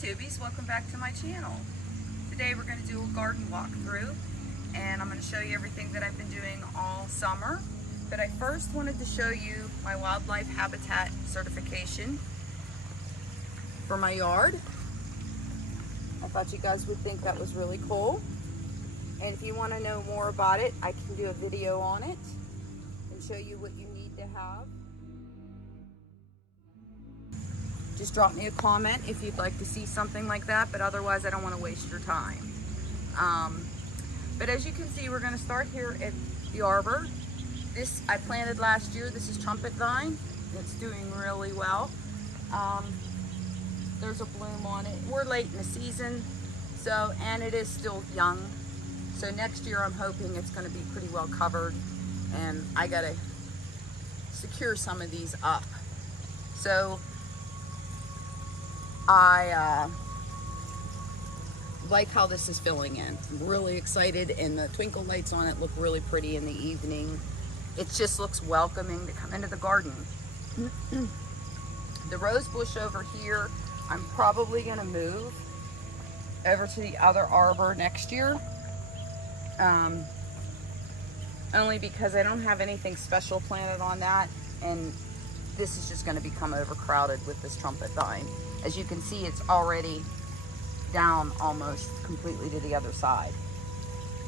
Tubies, welcome back to my channel. Today we're going to do a garden walkthrough and I'm going to show you everything that I've been doing all summer. But I first wanted to show you my wildlife habitat certification for my yard. I thought you guys would think that was really cool. And if you want to know more about it, I can do a video on it and show you what you need to have. Just drop me a comment if you'd like to see something like that, but otherwise I don't want to waste your time. But as you can see, we're going to start here at the arbor. This I planted last year. This is trumpet vine. It's doing really well. There's a bloom on it. We're late in the season, and it is still young. So next year I'm hoping it's going to be pretty well covered, and I got to secure some of these up. So I like how this is filling in. I'm really excited, and the twinkle lights on it look really pretty in the evening. It just looks welcoming to come into the garden. The rose bush over here, I'm probably going to move over to the other arbor next year. Only because I don't have anything special planted on that, and this is just going to become overcrowded with this trumpet vine. As you can see, it's already down almost completely to the other side.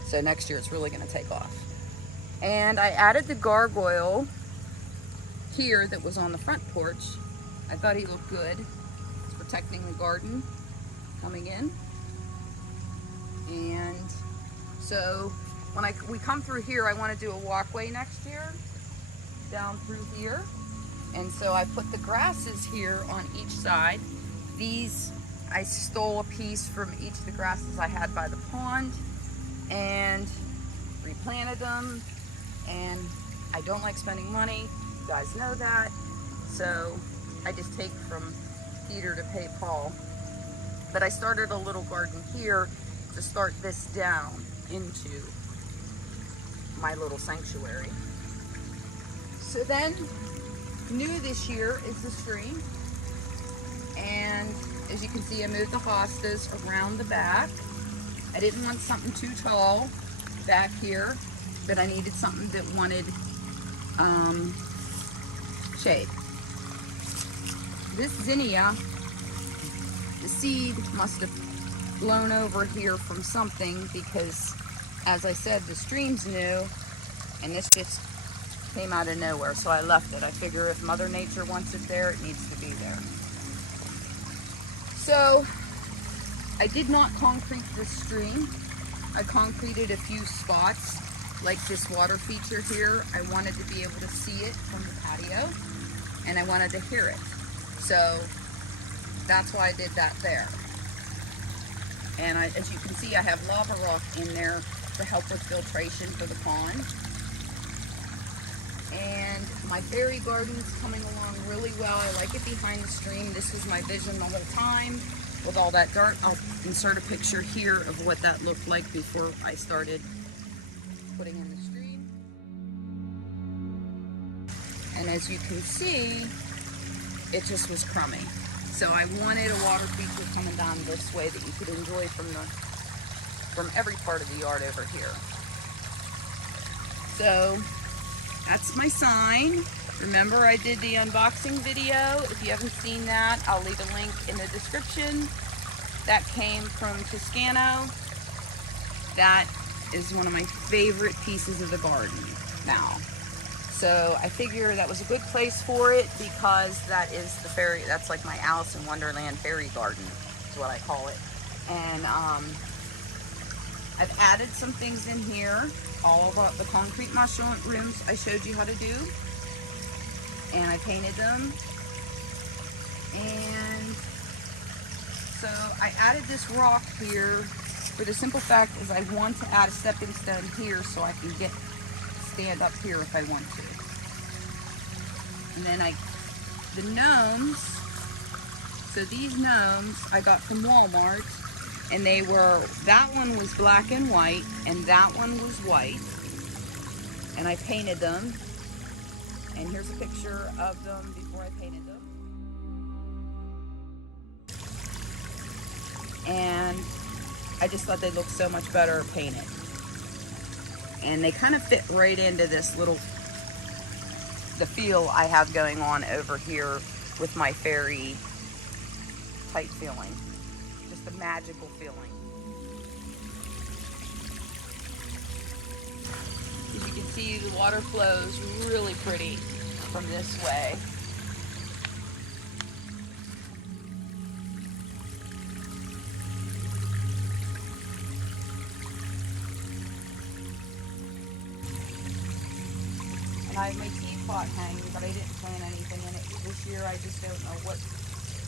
So next year it's really going to take off. And I added the gargoyle here that was on the front porch. I thought he looked good. It's protecting the garden coming in. And so when we come through here, I want to do a walkway next year down through here. And so I put the grasses here on each side. These, I stole a piece from each of the grasses I had by the pond and replanted them. And I don't like spending money, you guys know that. So I just take from Peter to pay Paul. But I started a little garden here to start this down into my little sanctuary. So then, new this year is the stream. And as you can see, I moved the hostas around the back. I didn't want something too tall back here, but I needed something that wanted shade. This zinnia, the seed must have blown over here from something because, as I said, the stream's new, and this just came out of nowhere, so I left it. I figure if Mother Nature wants it there, it needs to be there. So I did not concrete this stream. I concreted a few spots, like this water feature here. I wanted to be able to see it from the patio, and I wanted to hear it. So that's why I did that there. And as you can see, I have lava rock in there to help with filtration for the pond. And my fairy garden's coming along really well. I like it behind the stream. This was my vision the whole time with all that dirt. I'll insert a picture here of what that looked like before I started putting in the stream. And as you can see, it just was crummy. So I wanted a water feature coming down this way that you could enjoy from every part of the yard over here. So that's my sign. Remember, I did the unboxing video. If you haven't seen that, I'll leave a link in the description. That came from Toscano. That is one of my favorite pieces of the garden now. So I figure that was a good place for it because that is the fairy, that's like my Alice in Wonderland fairy garden, is what I call it. And I've added some things in here. All of the concrete mushrooms I showed you how to do. And I painted them. And so I added this rock here for the simple fact is I want to add a stepping stone here so I can stand up here if I want to. And then the gnomes, so these gnomes I got from Walmart, and that one was black and white, and that one was white. And I painted them. And here's a picture of them before I painted them. and I just thought they looked so much better painted. And they kind of fit right into this little, the feel I have going on over here with my fairy type feeling. Just a magical feeling. As you can see, the water flows really pretty from this way. And I have my teapot hanging, but I didn't plant anything in it this year. I just don't know what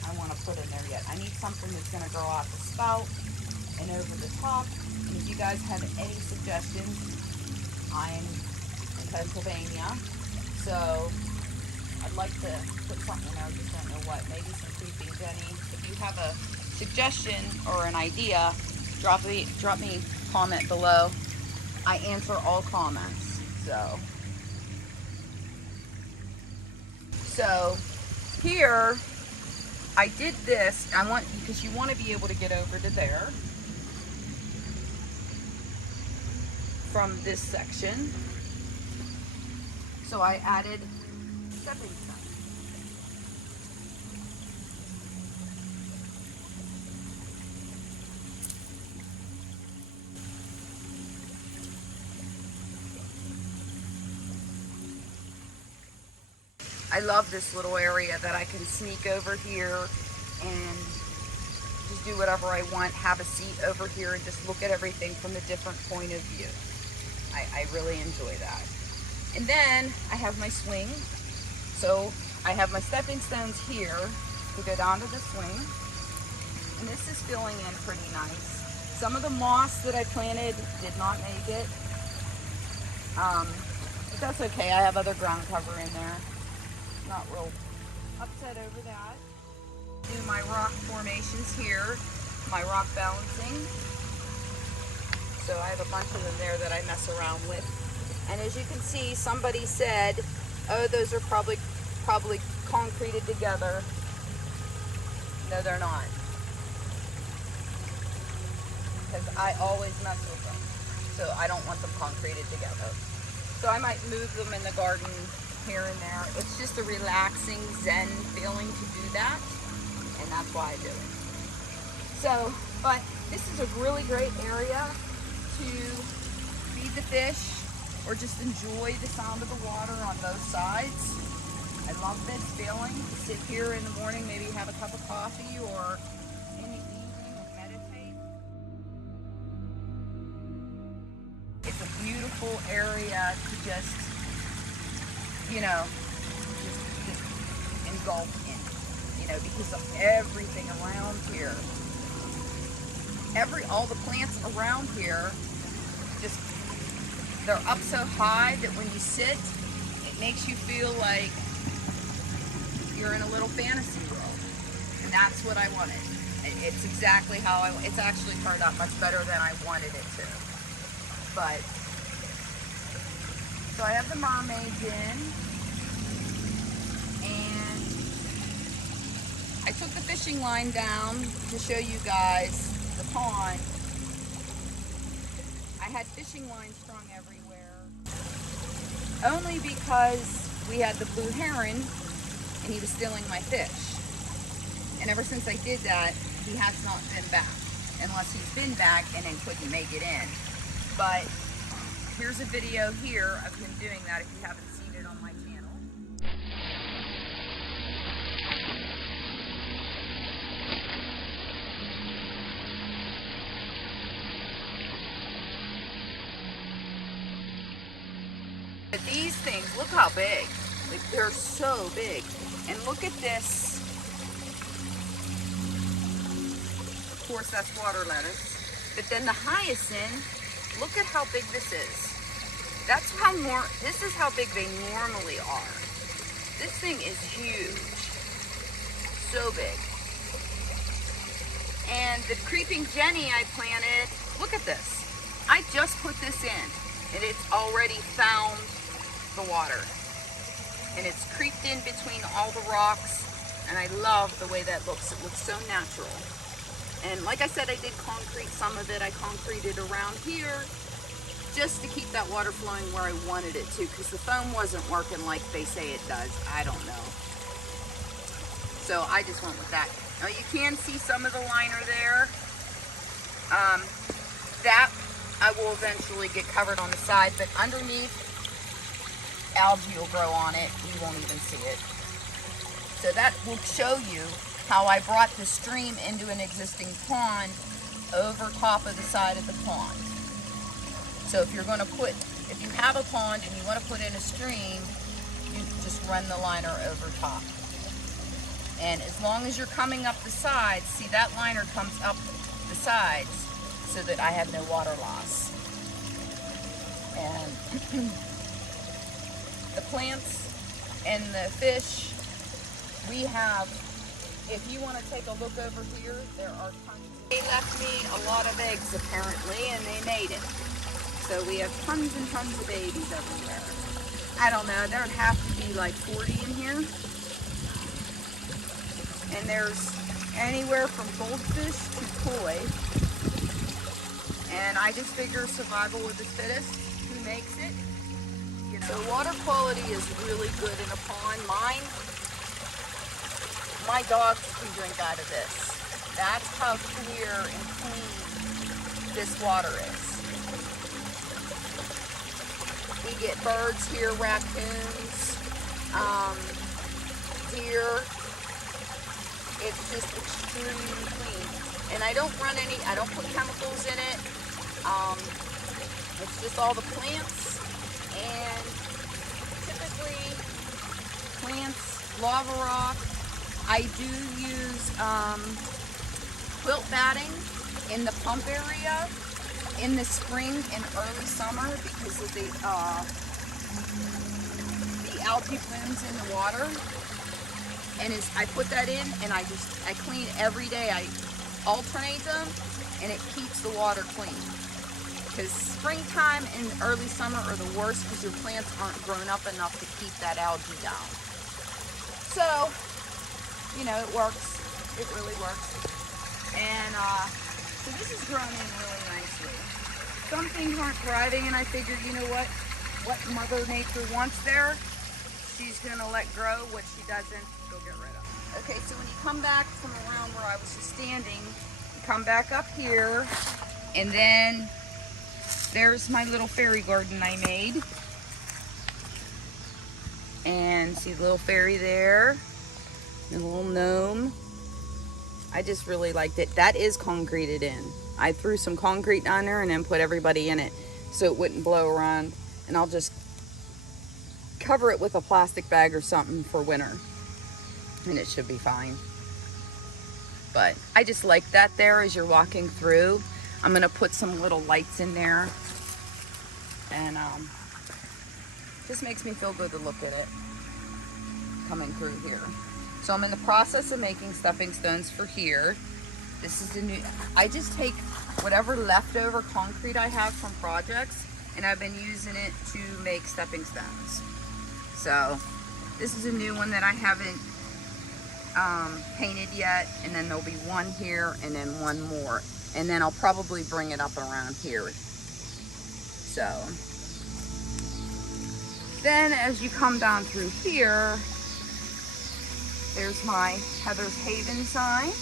I want to put in there yet. I need something that's going to grow out the spout and over the top. And if you guys have any suggestions, I'm in Pennsylvania, so I'd like to put something in there. I just don't know what. Maybe some creeping Jenny. If you have a suggestion or an idea, drop me a comment below. I answer all comments. So here I did this. Because you want to be able to get over to there from this section. So I added stepping stones. I love this little area that I can sneak over here and just do whatever I want, have a seat over here and just look at everything from a different point of view. I really enjoy that. And then I have my swing. So I have my stepping stones here to go down to the swing. And this is filling in pretty nice. Some of the moss that I planted did not make it. But that's okay, I have other ground cover in there. Not real upset over that. Do my rock formations here, my rock balancing. So I have a bunch of them there that I mess around with. And as you can see, somebody said, oh, those are probably concreted together. No, they're not. Because I always mess with them. So I don't want them concreted together. So I might move them in the garden here and there. It's just a relaxing Zen feeling to do that. And that's why I do it. So, but this is a really great area to feed the fish or just enjoy the sound of the water on both sides. I love this feeling to sit here in the morning, maybe have a cup of coffee or in the evening and meditate. It's a beautiful area to just, you know, just engulf in, you know, because of everything around here. All the plants around here, just, they're up so high that when you sit, it makes you feel like you're in a little fantasy world. And that's what I wanted. It's exactly how it's actually turned out much better than I wanted it to. But, so I have the mermaids in, and I took the fishing line down to show you guys the pond. I had fishing lines strung everywhere, only because we had the blue heron and he was stealing my fish. And ever since I did that, he has not been back, unless he's been back and then couldn't make it in. But here's a video here of him doing that if you haven't seen it on my channel. But these things, look how big. Like, they're so big. And look at this. Of course, that's water lettuce. But then the hyacinth, look at how big this is. That's how this is how big they normally are. This thing is huge. So big. And the creeping Jenny I planted, look at this. I just put this in and it's already found the water. And it's creeped in between all the rocks, and I love the way that looks. It looks so natural. And like I said, I did concrete some of it. I concreted around here just to keep that water flowing where I wanted it to, because the foam wasn't working like they say it does. I don't know. So I just went with that. Now you can see some of the liner there. That I will eventually get covered on the side, but underneath, algae will grow on it. You won't even see it. So that will show you how I brought the stream into an existing pond over top of the side of the pond. So if you're going to put, if you have a pond and you want to put in a stream, you just run the liner over top. And as long as you're coming up the sides, see that liner comes up the sides so that I have no water loss. And the plants and the fish, we have, if you want to take a look over here, there are tons. They left me a lot of eggs apparently, and they made it. So we have tons and tons of babies everywhere. I don't know, there'd have to be like 40 in here. And there's anywhere from goldfish to koi. And I just figure survival of the fittest, who makes it. You know, so water quality is really good in a pond. Mine, my dogs can drink out of this. That's how clear and clean this water is. We get birds here, raccoons, deer. It's just extremely clean. And I don't run any, I don't put chemicals in it. It's just all the plants, and typically plants, lava rock. I do use quilt batting in the pump area in the spring and early summer because of the algae blooms in the water. And I put that in, and I clean every day. I alternate them, and it keeps the water clean. Because springtime and early summer are the worst because your plants aren't grown up enough to keep that algae down. So, you know, it works. It really works. And so this is growing in really nicely. Some things aren't thriving, and I figured, you know what Mother Nature wants there, she's gonna let grow. What she doesn't, go get rid of. Okay, so when you come back from around where I was just standing, you come back up here, and then there's my little fairy garden I made. And see the little fairy there, the little gnome. I just really liked it. That is concreted in. I threw some concrete on there and then put everybody in it so it wouldn't blow around. And I'll just cover it with a plastic bag or something for winter. And it should be fine. But I just like that there as you're walking through. I'm gonna put some little lights in there. And just makes me feel good to look at it coming through here. So I'm in the process of making stepping stones for here. This is a new, I just take whatever leftover concrete I have from projects, and I've been using it to make stepping stones. So this is a new one that I haven't painted yet, and then there'll be one here and then one more, and then I'll probably bring it up around here. So then as you come down through here, there's my Heather's Haven sign.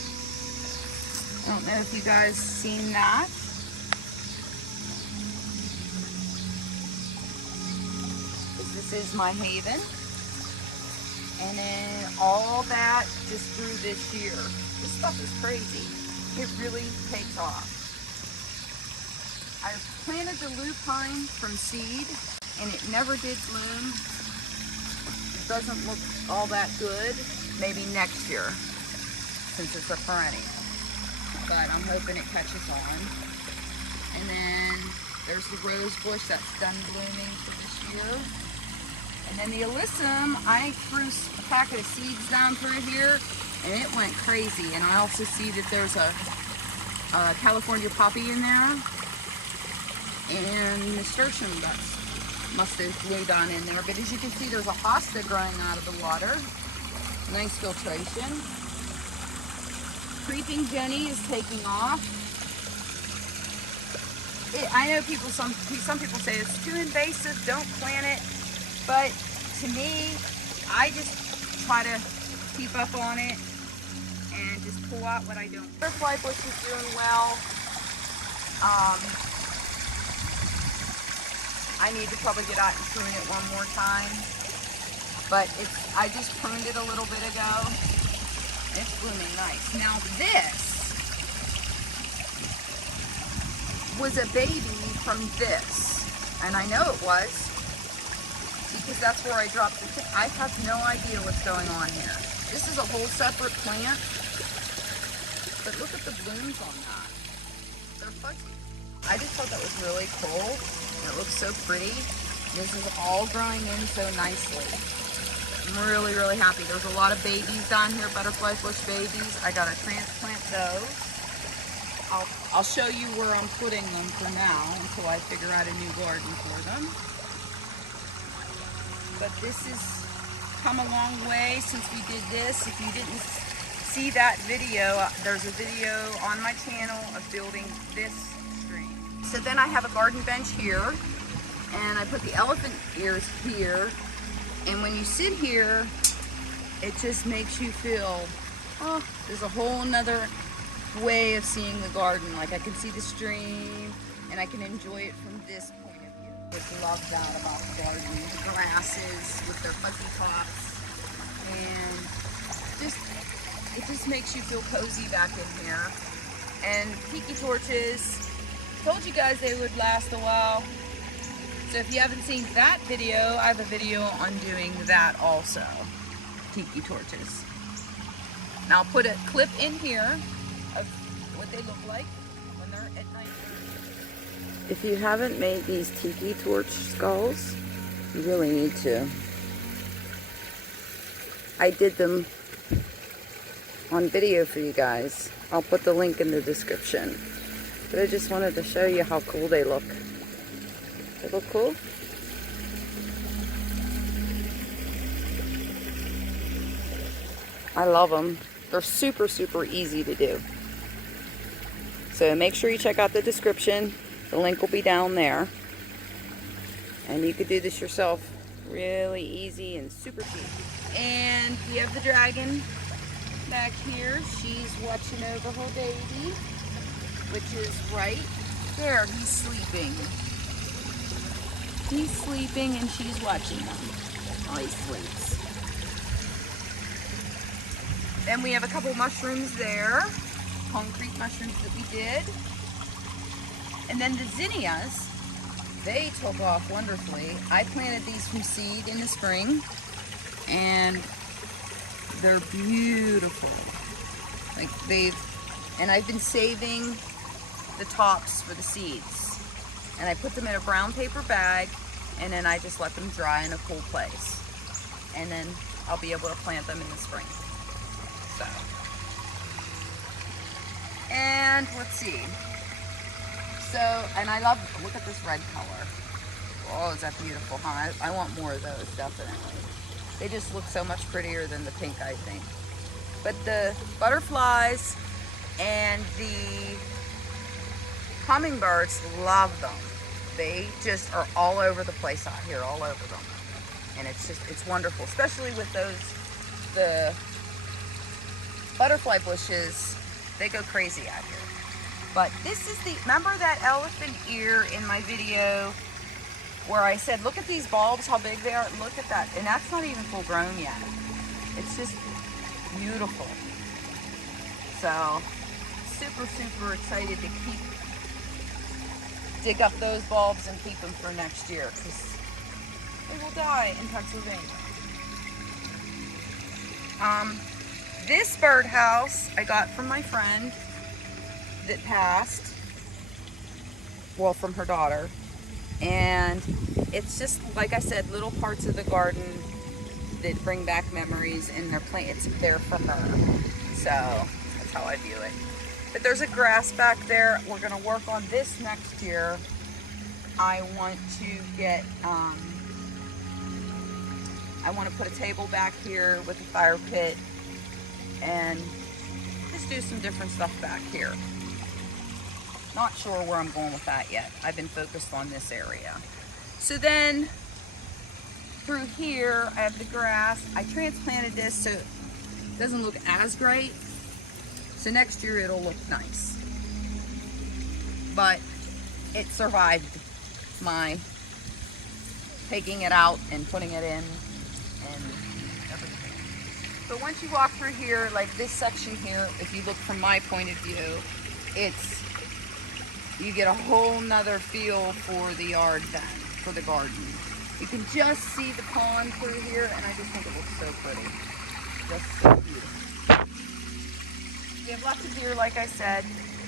I don't know if you guys seen that. This is my haven. And then all that just grew this year. This stuff is crazy. It really takes off. I planted the lupine from seed, and it never did bloom. It doesn't look all that good. Maybe next year, since it's a perennial. But I'm hoping it catches on. And then there's the rose bush that's done blooming for this year. And then the alyssum, I threw a packet of seeds down through here, and it went crazy. And I also see that there's a California poppy in there, and nasturtium that's must have glued on in there. But as you can see, there's a hosta growing out of the water. Nice filtration. Creeping Jenny is taking off. I know some people say it's too invasive, don't plant it. But to me, I just try to keep up on it and just pull out what I don't. Butterfly bush is doing well. I need to probably get out and prune it one more time. But I just pruned it a little bit ago. It's blooming nice. Now this was a baby from this. And I know it was, because that's where I dropped the tip. I have no idea what's going on here. This is a whole separate plant. But look at the blooms on that. They're fuzzy. I just thought that was really cool. It looks so pretty. This is all growing in so nicely. I'm really, really happy. There's a lot of babies down here, butterfly bush babies. I gotta transplant those. I'll show you where I'm putting them for now until I figure out a new garden for them. But this has come a long way since we did this. If you didn't see that video, there's a video on my channel of building this stream. So then I have a garden bench here, and I put the elephant ears here. And when you sit here, it just makes you feel, oh, there's a whole nother way of seeing the garden. Like I can see the stream and I can enjoy it from this point of view. I love that about the garden. The grasses with their fuzzy tops, and it just makes you feel cozy back in here. And tiki torches, told you guys they would last a while. So if you haven't seen that video, I have a video on doing that also. Tiki torches. Now I'll put a clip in here of what they look like when they're at night. If you haven't made these tiki torch skulls, you really need to. I did them on video for you guys. I'll put the link in the description. But I just wanted to show you how cool they look. They look cool? I love them. They're super, super easy to do. So make sure you check out the description. The link will be down there. And you could do this yourself. Really easy and super cheap. And we have the dragon back here. She's watching over her baby, which is right there. He's sleeping. He's sleeping and she's watching him while he sleeps. Then we have a couple mushrooms there. Concrete mushrooms that we did. And then the zinnias, they took off wonderfully. I planted these from seed in the spring, and they're beautiful. And I've been saving the tops for the seeds. And I put them in a brown paper bag, and then I just let them dry in a cool place. And then I'll be able to plant them in the spring. So. And let's see. So, and I love, look at this red color. Oh, is that beautiful, huh? I want more of those, definitely. They just look so much prettier than the pink, I think. But the butterflies and the hummingbirds love them. They just are all over the place out here, all over them. And it's wonderful, especially with the butterfly bushes, they go crazy out here. But this is remember that elephant ear in my video where I said, look at these bulbs, how big they are, look at that. And that's not even full grown yet. It's just beautiful. So, super, super excited to dig up those bulbs and keep them for next year, because they will die in Pennsylvania. This birdhouse I got from my friend that passed, well, from her daughter, and it's just, like I said, little parts of the garden that bring back memories, and it's there for her. So that's how I view it. But there's a grass back there. We're gonna work on this next year. I want to get, I want to put a table back here with a fire pit, and let's do some different stuff back here. Not sure where I'm going with that yet. I've been focused on this area. So then through here, I have the grass. I transplanted this so it doesn't look as great. So next year it'll look nice. But it survived my taking it out and putting it in and everything. But once you walk through here, like this section here, if you look from my point of view, you get a whole nother feel for the yard then, for the garden. You can just see the pond through here, and I just think it looks so pretty. Just so beautiful. We have lots of deer, like I said.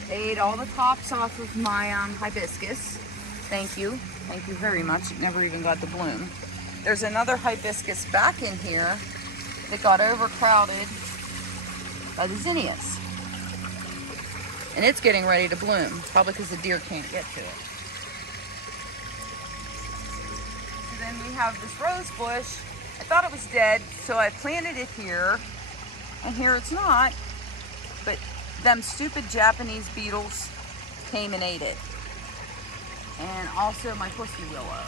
They ate all the tops off of my hibiscus. Thank you. Thank you very much. It never even got to bloom. There's another hibiscus back in here that got overcrowded by the zinnias. And it's getting ready to bloom, probably because the deer can't get to it. So then we have this rose bush. I thought it was dead, so I planted it here. And here it's not, but them stupid Japanese beetles came and ate it. And also my pussy willow.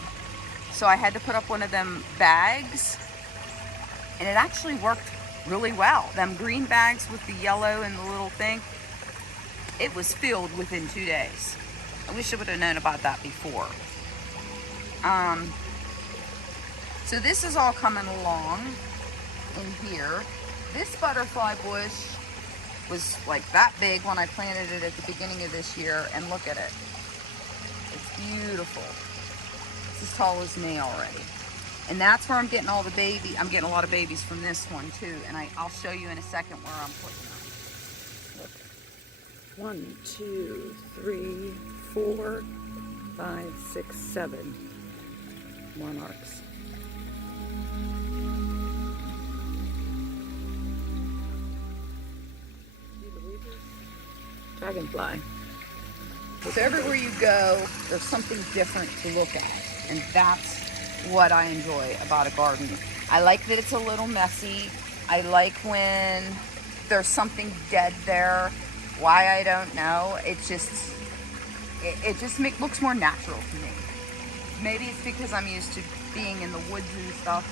So I had to put up one of them bags, and it actually worked really well. Them green bags with the yellow and the little thing, it was filled within 2 days. I wish I would have known about that before. So this is all coming along in here. This butterfly bush was like that big when I planted it at the beginning of this year, and look at it. It's beautiful. It's as tall as me already. And that's where I'm getting all the baby. I'm getting a lot of babies from this one too, and I'll show you in a second where I'm putting them. Look. 1, 2, 3, 4, 5, 6, 7 monarchs. Do you believe this? Dragonfly. So everywhere you go, there's something different to look at, and that's what I enjoy about a garden. I like that it's a little messy. I like when there's something dead there. Why, I don't know. It just looks more natural to me. Maybe it's because I'm used to being in the woods and stuff.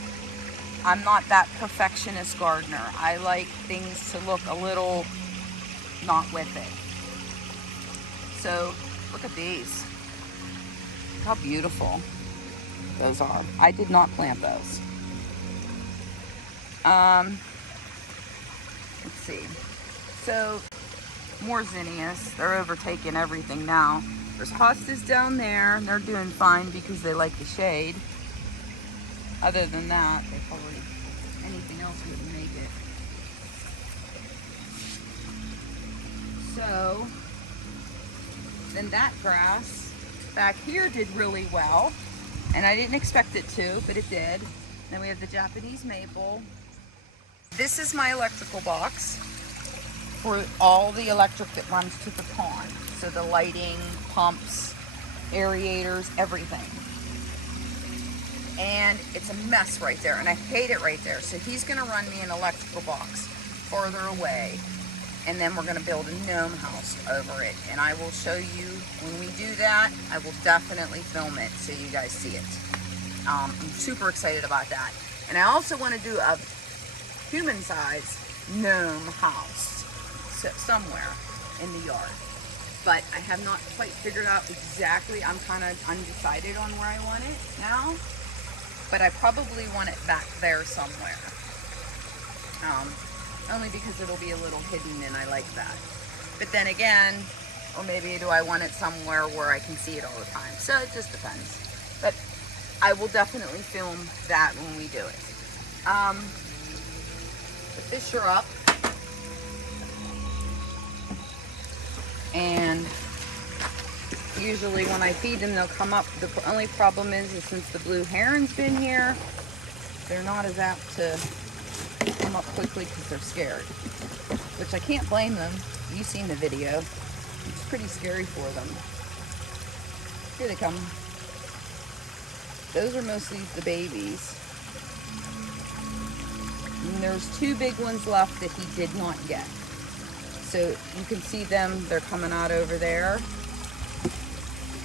I'm not that perfectionist gardener. I like things to look a little not with it. So look at these. Look how beautiful those are. I did not plant those. Let's see. So more zinnias. They're overtaking everything now. There's hostas down there, and they're doing fine because they like the shade. Other than that, they probably, anything else wouldn't make it. So then that grass back here did really well, and I didn't expect it to, but it did. Then we have the Japanese maple. This is my electrical box for all the electric that runs to the pond. So the lighting, pumps, aerators, everything. And it's a mess right there, and I hate it right there. So he's gonna run me an electrical box further away, and then we're gonna build a gnome house over it. And I will show you when we do that. I will definitely film it so you guys see it. I'm super excited about that. And I also wanna do a human-sized gnome house somewhere in the yard. But I have not quite figured out exactly. I'm kind of undecided on where I want it now. But I probably want it back there somewhere. Only because it'll be a little hidden, and I like that. But then again, or maybe do I want it somewhere where I can see it all the time? So it just depends. But I will definitely film that when we do it. The fish are up. And usually when I feed them, they'll come up. The only problem is since the blue heron's been here, they're not as apt to come up quickly because they're scared. Which I can't blame them. You've seen the video. It's pretty scary for them. Here they come. Those are mostly the babies. And there's 2 big ones left that he did not get. So you can see them, they're coming out over there.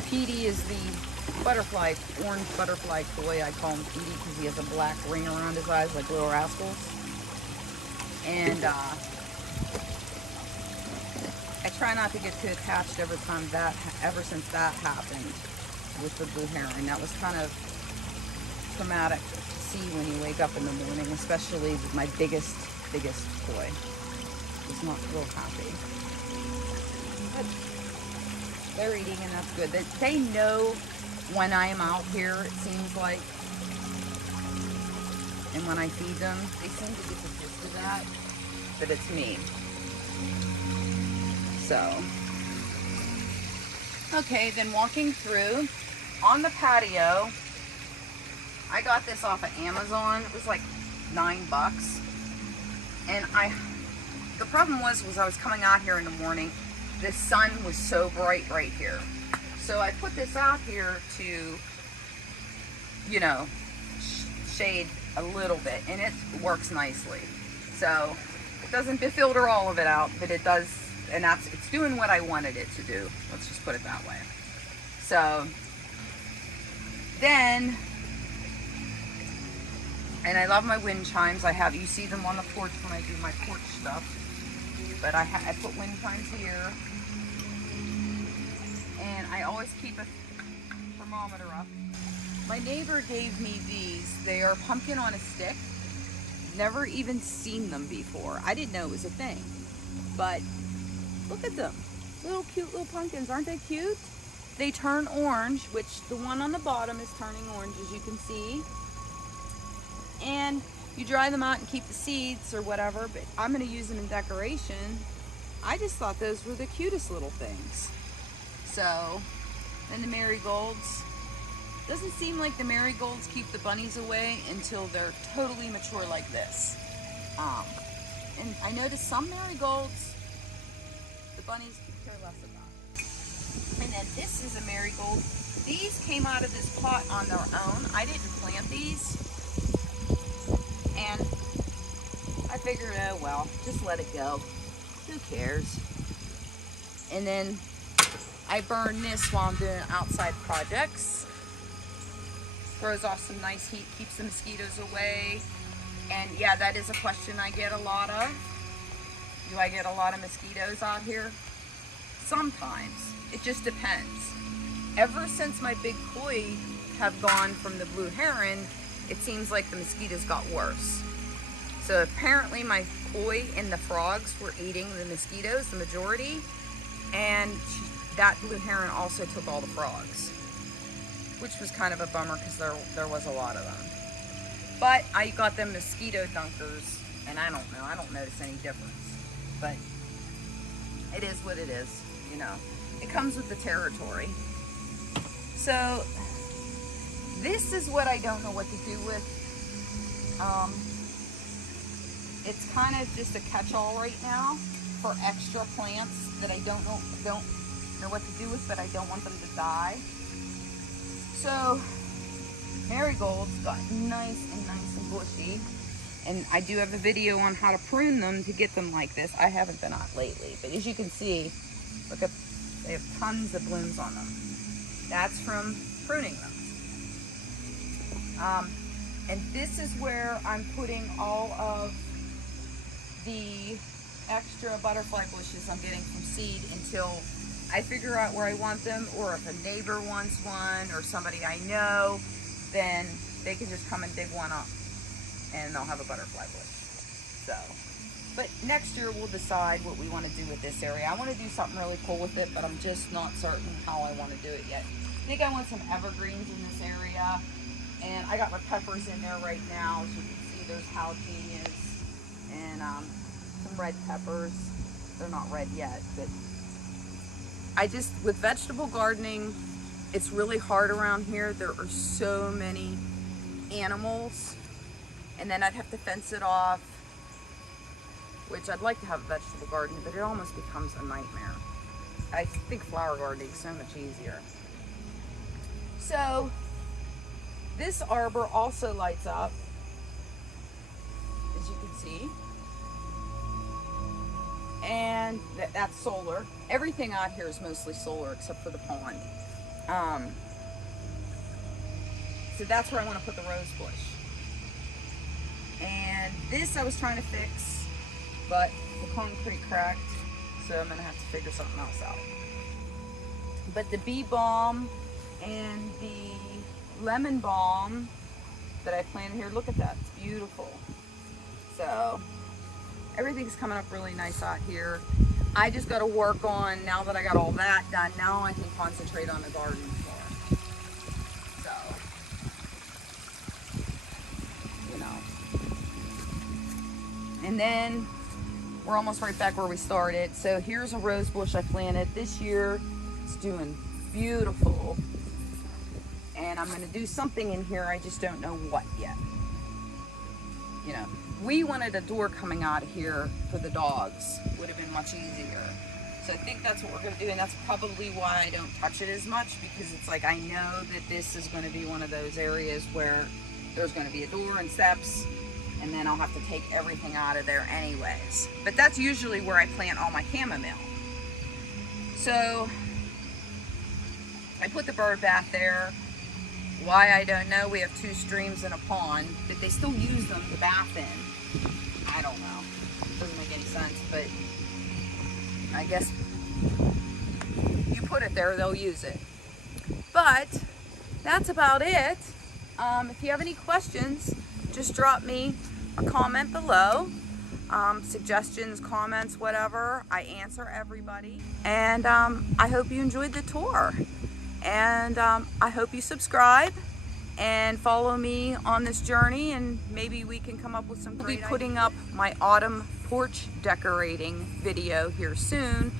Petey is the butterfly, orange butterfly koi. I call him Petey because he has a black ring around his eyes like Little Rascals. And I try not to get too attached ever since that happened with the blue heron. That was kind of traumatic to see when you wake up in the morning, especially with my biggest koi. Was not real happy. But they're eating and that's good. They know when I am out here, it seems like. And when I feed them, they seem to get the gist of that. But it's me. So. Okay, then walking through on the patio. I got this off of Amazon. It was like $9. And the problem was I was coming out here in the morning. The sun was so bright right here. So I put this out here to, you know, shade a little bit, and it works nicely. So it doesn't filter all of it out, but it does, and it's doing what I wanted it to do. Let's just put it that way. So then, and I love my wind chimes. You see them on the porch when I do my porch stuff. But I put wind chimes here, and I always keep a thermometer up. My neighbor gave me these. They are pumpkin on a stick. Never even seen them before. I didn't know it was a thing. But look at them. Little cute little pumpkins. Aren't they cute? They turn orange, which the one on the bottom is turning orange, as you can see. And you dry them out and keep the seeds or whatever, but I'm going to use them in decoration. I just thought those were the cutest little things. So, then the marigolds. Doesn't seem like the marigolds keep the bunnies away until they're totally mature like this. And I noticed some marigolds, the bunnies could care less about. And then this is a marigold. These came out of this pot on their own. I didn't plant these. And I figured, oh well, just let it go. Who cares? And then I burn this while I'm doing outside projects. Throws off some nice heat, keeps the mosquitoes away. And yeah, that is a question I get a lot of. Do I get a lot of mosquitoes out here? Sometimes. It just depends. Ever since my big koi have gone from the blue heron, it seems like the mosquitoes got worse. So apparently my koi and the frogs were eating the mosquitoes, the majority, and that blue heron also took all the frogs, which was kind of a bummer because there was a lot of them. But I got them mosquito dunkers, and I don't know, I don't notice any difference. But it is what it is, you know. It comes with the territory. So this is what I don't know what to do with. It's kind of just a catch-all right now for extra plants that I don't know what to do with, but I don't want them to die. So marigolds got nice and bushy, and I do have a video on how to prune them to get them like this. I haven't been out lately, but as you can see, look at, they have tons of blooms on them. That's from pruning them. And this is where I'm putting all of the extra butterfly bushes I'm getting from seed until I figure out where I want them, or if a neighbor wants one or somebody I know, then they can just come and dig one up and they'll have a butterfly bush. So, but next year we'll decide what we want to do with this area. I want to do something really cool with it, but I'm just not certain how I want to do it yet. I think I want some evergreens in this area. And I got my peppers in there right now. As you can see, there's jalapenos and some red peppers. They're not red yet, but with vegetable gardening, it's really hard around here. There are so many animals, and then I'd have to fence it off, which I'd like to have a vegetable garden, but it almost becomes a nightmare. I think flower gardening is so much easier. So this arbor also lights up, as you can see. And that's solar. Everything out here is mostly solar except for the pond. So that's where I want to put the rose bush. And this I was trying to fix, but the concrete cracked, so I'm gonna have to figure something else out. But the bee balm and the lemon balm that I planted here, look at that, it's beautiful. So everything's coming up really nice out here. I just got to work on, now that I got all that done, now I can concentrate on the garden more. So, you know. And then we're almost right back where we started. So here's a rose bush I planted this year. It's doing beautiful. And I'm going to do something in here. I just don't know what yet. You know, we wanted a door coming out of here for the dogs. Would have been much easier. So I think that's what we're going to do. And that's probably why I don't touch it as much, because it's like I know that this is going to be one of those areas where there's going to be a door and steps, and then I'll have to take everything out of there anyways. But that's usually where I plant all my chamomile. So I put the bird bath there. Why, I don't know. We have 2 streams and a pond, but they still use them to bath in. I don't know. Doesn't make any sense, but I guess you put it there, they'll use it. But that's about it. If you have any questions, just drop me a comment below. Suggestions, comments, whatever. I answer everybody. And I hope you enjoyed the tour. And I hope you subscribe and follow me on this journey, and maybe we can come up with some great ideas. I'll be putting up my autumn porch decorating video here soon,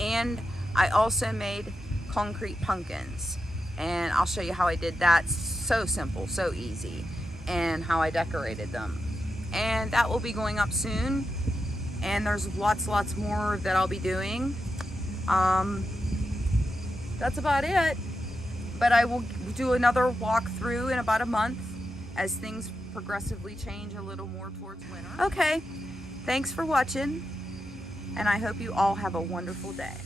and I also made concrete pumpkins, and I'll show you how I did that. So simple, so easy, and how I decorated them. And that will be going up soon, and there's lots more that I'll be doing. That's about it. But I will do another walkthrough in about a month as things progressively change a little more towards winter. Okay, thanks for watching, and I hope you all have a wonderful day.